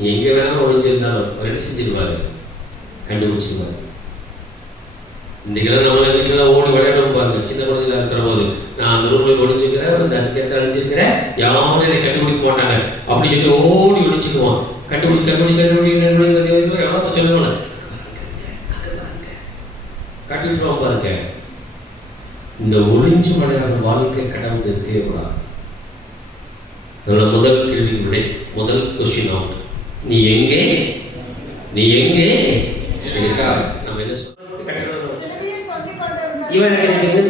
நீ எங்கே வேணாலும் ஒழிஞ்சிருந்தாலும் அவர் என்ன செஞ்சிருவாரு? கண்டுபிடிச்சிருவாரு. இன்றைக்கெல்லாம் நம்மள வீட்டில் ஓடி விளையாடும் பாருங்க. சின்ன குழந்தையில இருக்கிற போது நான் அந்த ரூம்ல ஒழிஞ்சுக்கிறேன் அந்த அதுக்கேற்ற அழிஞ்சிருக்கிறேன் யாரும் என்னை கண்டுபிடிக்க மாட்டாங்க. அப்படி சொல்லி ஓடி ஒழிச்சுக்குவான் கண்டுபிடிச்சு கண்டுபிடிச்சு கண்டுபிடிச்சு கண்டுபிடிச்சு எவ்வளோ சொல்லுவாங்க கட்டிட்டுருவோம் பாருங்க. இந்த ஒளிஞ்சு விளையாடும் வாழ்க்கை கடவுள் இருக்கே கூடாது. முதல் கேள்வி முதல் கொஸ்டின் அவுட் நீ எங்கே? நீ எங்கே? இருக்கா நம்ம என்ன சொல்றோம் இவன் எனக்கு எங்க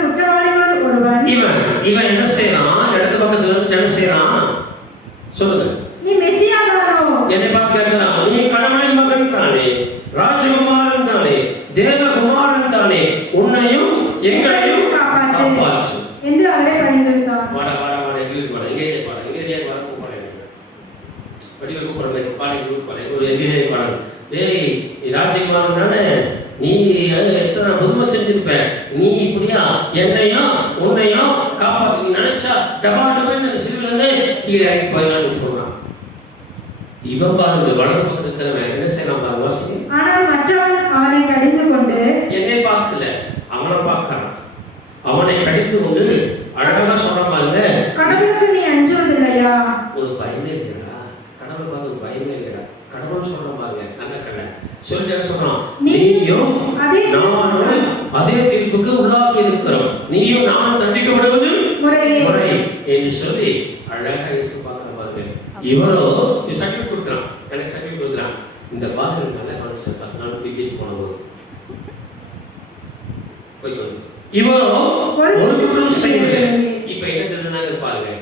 குற்றவாளிகள் ஒருவன். இவன் இவன் என்ன செய்யறான் இடது பக்கத்துல இருந்து என்ன செய்யறான் சொல்லுங்க. நீ என்னை பார்த்து கேட்கிறான். நீ கடவுளின் மகன் தானே ராஜகுமாரன் தானே தேவகுமாரன் தானே உன்னையும் எங்களையும் காப்பாற்று என்று அவரை பணிந்திருந்தான் வாடா வாடா வாடா எங்க வீட்டுக்கு வாடா எங்கே வாடா எங்கே ஏரியா வர கூப்பிடுறேன் வடிவ கூப்பிடுறேன் பாடா எங்க வீட்டுக்கு வாடா ஒரு எங்கே பாடா டேய் நீ ராஜகுமாரன் தானே நீ அது எத்தனை புதுமை செஞ்சிருப்ப நீ இப்படியா என்னையும் உன்னையும் காப்பாத்து நீ நினைச்சா டபா டபான்னு அந்த சிறுவில இருந்து கீழே இறங்கி போயிடலாம்னு சொல்றான். இவன் பாருங்க வலது பக்கத்துல இருக்கிறவன் என்ன செய்யலாம் பாருங்க வாசி ஆனால் மற்றவன் அவனை கடிந்து கொண்டு என்னை பார்க்கல அவனை பார்க்கறான். அவனை கடித்து கொண்டு அழகா சொல்ற பாருங்க. கடவுளுக்கு நீ அஞ்சுவதில்லையா? ஒரு பயமே இல்லையா கடவுளை பார்த்து ஒரு பயமே இல்லையா கடவுள் சொல்ற பாருங்க நல்ல கடை சொல்லி என்ன சொல்றான்? நீயும் அதே நானும் அதே தீர்ப்புக்கு உள்ளாக்கி இருக்கிறோம். நீயும் நானும் என்று சொல்லி அழகா இயேசு பார்க்கிற பாருங்க இவரோ சர்டிஃபிகேட் கொடுக்குறான். எனக்கு சர்டிஃபிகேட் கொடுக்குறான். இந்த பாதகம் நல்ல மனுஷன் பத்து நாள் பிபிஎஸ் போன போது போய் வந்து. இவரோ ஒரு ஒரு குற்றம் செய்யவில்லை செய்யவில்லை. இப்ப என்ன திருநாங்க பாருங்க.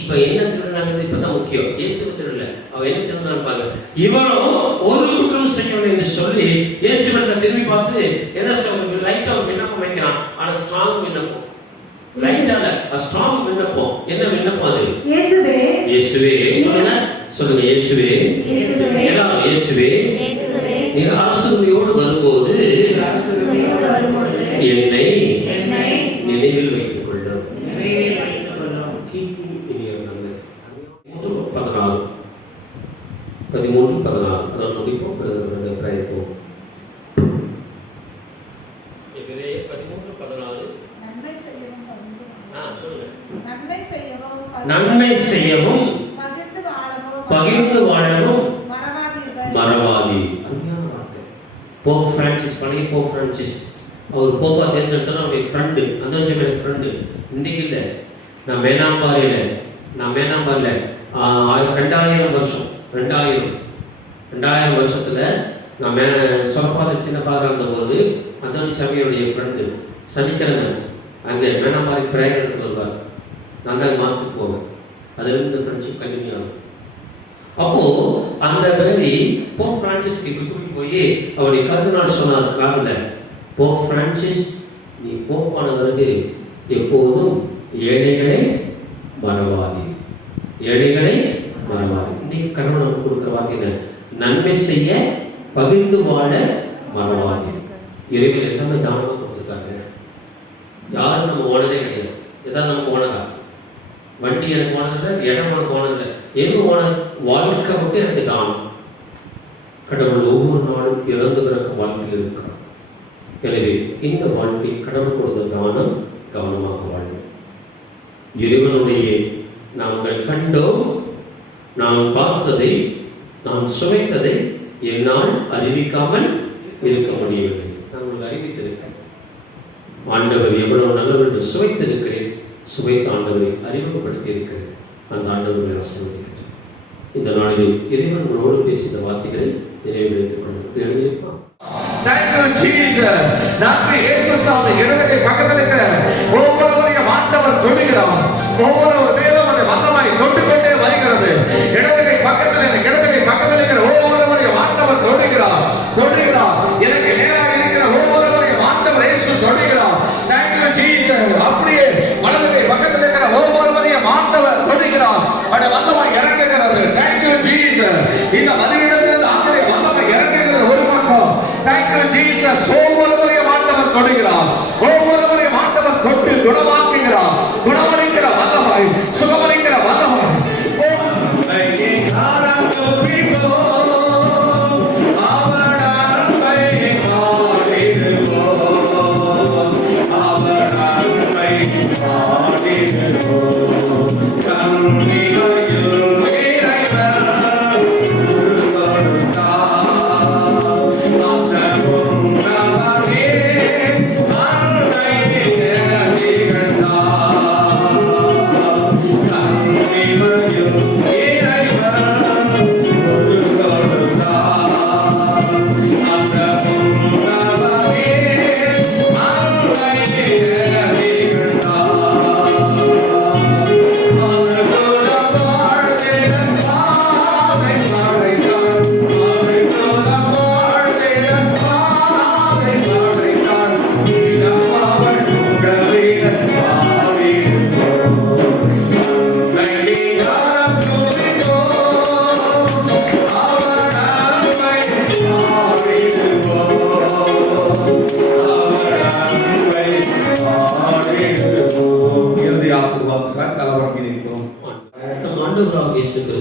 இப்ப என்ன திருநாங்க இப்பதான் முக்கியம். இயேசு திருடல. அவ என்ன திருநாங்க பாருங்க. இவரோ ஒரு குற்றம் செய்யவில்லை என்று சொல்லி இயேசுவிட்ட திரும்பி பார்த்து என்ன சொல்றது லைட்டா ஒரு விண்ணப்பம் வைக்கிறான். ஆனா ஸ்ட்ராங் விண்ணப்பம். லைட்டால ஸ்ட்ராங் விண்ணப்பம். என்ன விண்ணப்பம் அது? இயேசுவே. இயேசுவே. சொல்லுங்க. சொல்லுங்க இயேசுவே. இயேசுவே. எல்லாரும் இயேசுவே. நீங்க அரசுரிமையோடு வரும்போது என்னை நினைவில் வைத்துக் கொள்ளும் நன்மை செய்யவும் பகிர்ந்து வாழவும் மறவாதி. அருமையான வார்த்தை. போப் பிரான்சிஸ் பழைய போப் பிரான்சிஸ் அவர் போப்பா தேர்ந்தெடுத்தா அவருடைய ஃப்ரெண்டு அந்த வச்சு எனக்கு ஃப்ரெண்டு இன்னைக்கு இல்லை. நான் மேனாம்பாறையில் நான் மேனாம்பாறையில் ரெண்டாயிரம் வருஷம் ரெண்டாயிரம் ரெண்டாயிரம் வருஷத்தில் நான் மே சொலப்பாறை சின்ன பாறை இருந்தபோது அந்த சாமியோடைய ஃப்ரெண்டு சனிக்கிழமை அங்கே மேனாம்பாறை பிரேயர் எடுத்து வருவார். நாங்கள் தான் மாதத்துக்கு போவேன் அதுலேருந்து ஃப்ரெண்ட்ஷிப் கண்டினியூ ஆகும். அப்போ அந்த மாதிரி போப் பிரான்சிஸ்க்கு கூட்டிட்டு போய் அவருடைய கருதினால் சொன்னார் காதுல போப் பிரான்சிஸ் நீ போப்பானவருக்கு எப்போதும் ஏழைகளை மறவாதி. ஏழைகளை மறவாதி. இன்னைக்கு கடவுள் நமக்கு கொடுக்குற வார்த்தை நன்மை செய்ய பகிர்ந்து வாழ மறவாதி. இறைவன் எல்லாமே தானமாக கொடுத்துருக்காங்க. யாரும் நம்ம ஓனதே கிடையாது. எதாவது நம்ம ஓனதா வண்டி எனக்கு போனதில்லை இடம் எனக்கு போனதில்லை எது ஓனர் வாழ்க்கை மட்டும் எனக்கு தானம். கடவுள் ஒவ்வொரு நாளும் இறந்து பிறக்க வாழ்க்கை இருக்கிறார். எனவே இந்த வாழ்க்கை கடவுள் கொடுத்த தானம் கவனமாக வாழும் இறைவனுடைய நாங்கள் கண்டோம் நாம் பார்த்ததை நாம் சுவைத்ததை என்னால் அறிவிக்காமல் இருக்க முடியவில்லை. நான் உங்களுக்கு அறிவித்திருக்கிறேன் ஆண்டவர் எவ்வளவு நல்லவர்கள் சுவைத்திருக்கிறேன் சுவை தாண்டவரை அறிமுகப்படுத்தி இருக்கிறேன் அந்த ஆண்டவர்களை ஆசீர்வதிக்கிறேன் இந்த நாளில் இறைவன் உங்களோடு பேசிய வார்த்தைகளை நினைவுபடுத்திக் வைத்துக் கொண்டு எழுதியிருப்பான். Thank you, Jesus. நன்றி இயேசு சாமி இடதுகை பக்கத்தில் இருக்கிற ஒவ்வொருவரையும் ஆண்டவர் தொடுகிறார். ஒவ்வொரு மலையிடத்திலிருந்து ஆசிரியர் வல்லமை இறங்குகிறது. ஒரு பக்கம் தேங்க் யூ ஜீசஸ் ஒவ்வொருவரையும் ஆண்டவர் தொடுகிறார். ஒவ்வொருவரையும் ஆண்டவர் தொட்டு குணமாக்குகிறார். குணமளிக்கிற வல்லமை சுகமளி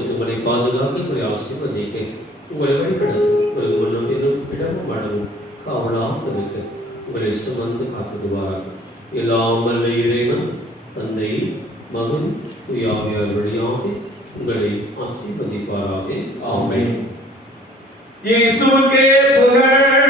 இயேசு உங்களை பாதுகாக்க உங்களை ஆசீர்வதிக்க உங்களை வழிபடுத்து உங்களுக்கு முன்னும் பின்னும் இடமும் மடமும் காவலாக இருக்க உங்களை சுமந்து காத்துடுவார் எல்லாம் வல்ல இறைவன் தந்தை மகன் துயாவியார் வழியாக உங்களை ஆசீர்வதிப்பாராக. ஆமை இயேசுவுக்கே புகழ்.